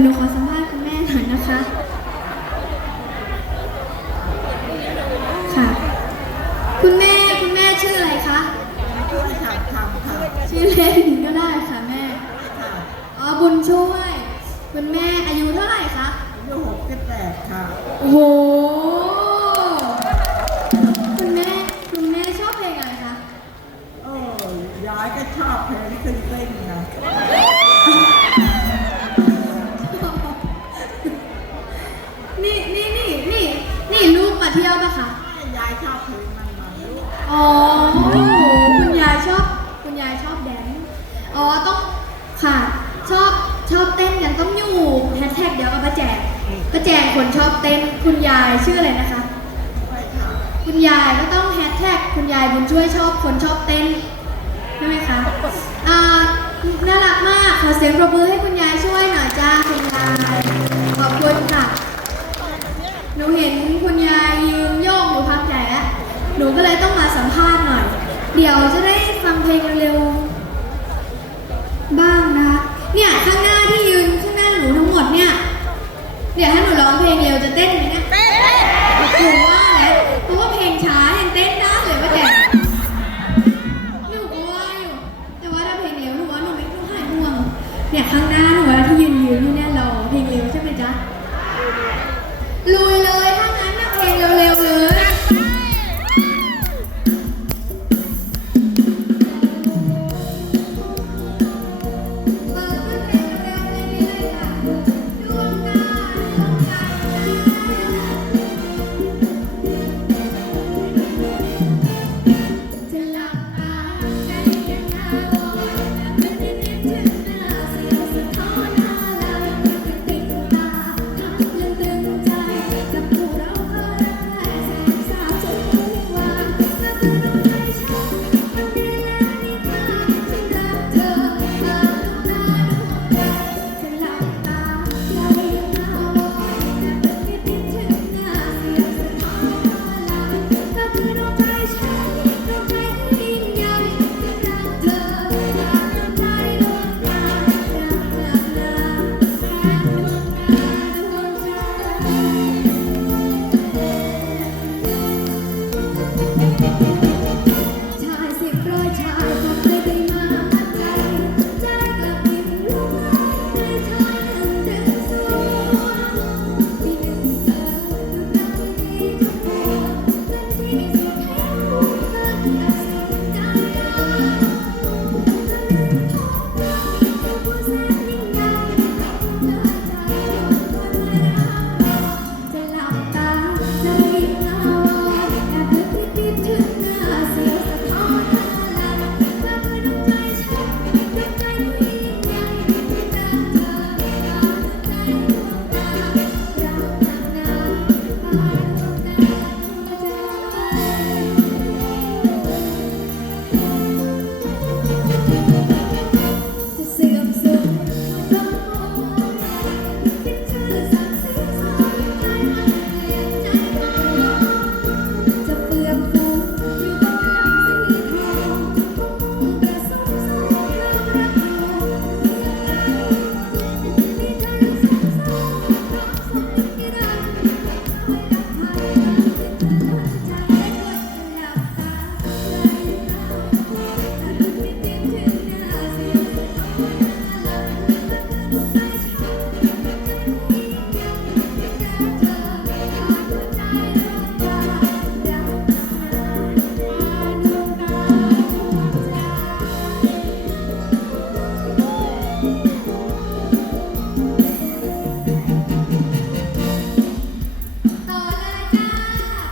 หนูขอสัมภาษณ์คุณแม่หน่อยนะคะ ค่ะ คุณแม่คุณแม่ชื่ออะไรคะ ช่วยทำทำค่ะชื่อเล่นก็ได้ค่ะแม่ ค่ะอ๋อบุญช่วย คุณแม่อายุเท่าไหร่คะ อายุหกสิบแปดค่ะ โอ้โห เที่ยวปะคะยายชอบเพลงมันมันลูกอ๋อคุณยายชอบ คุณยายชอบแดนซ์อ๋อต้องค่ะ ชอบชอบเต้นกันต้องอยู่แฮชแท็กเดียวกับป้าแจกป้าแจกคนชอบเต้นคุณยายชื่ออะไรนะคะ ไปค่ะคุณยายก็ต้องแฮชแท็กคุณยายบุญช่วยชอบคนชอบเต้นใช่ไหมคะอ่าน่ารักมากขอเสียงปรบมือให้คุณยายช่วยหน่อยจ้าคุณยายขอบคุณค่ะหนูเห็นคุณยายยืนโยกอยู่พักใหญ่แล้วห นูก็เลยต้องมาสัมภาษณ์หน่อย เดี๋ยวจะได้ฟังเพลงเร็วๆบ้างนะคะ เนี่ยข้างหน้าที่ยืนข้างหน้าหนูทั้งหมดเนี่ย เดี๋ยวถ้าหนูร้องเพลงเร็วจะเต้นไหมเนี่ยเต้นหนูว่าแล้วเพราะว่าเพลงช้ายังเต้นได้เลยว่าแต่หนูก็ว่าอยู่แต่ว่าถ้าเพลงเร็วหนูว่าหนูไม่ต้องหายห่วงเนี่ยข้างหน้าหนูว่าที่ยืนยืนอยู่เนี่ยรอเพลงเร็วใช่ไหมจ๊ะลุย นี้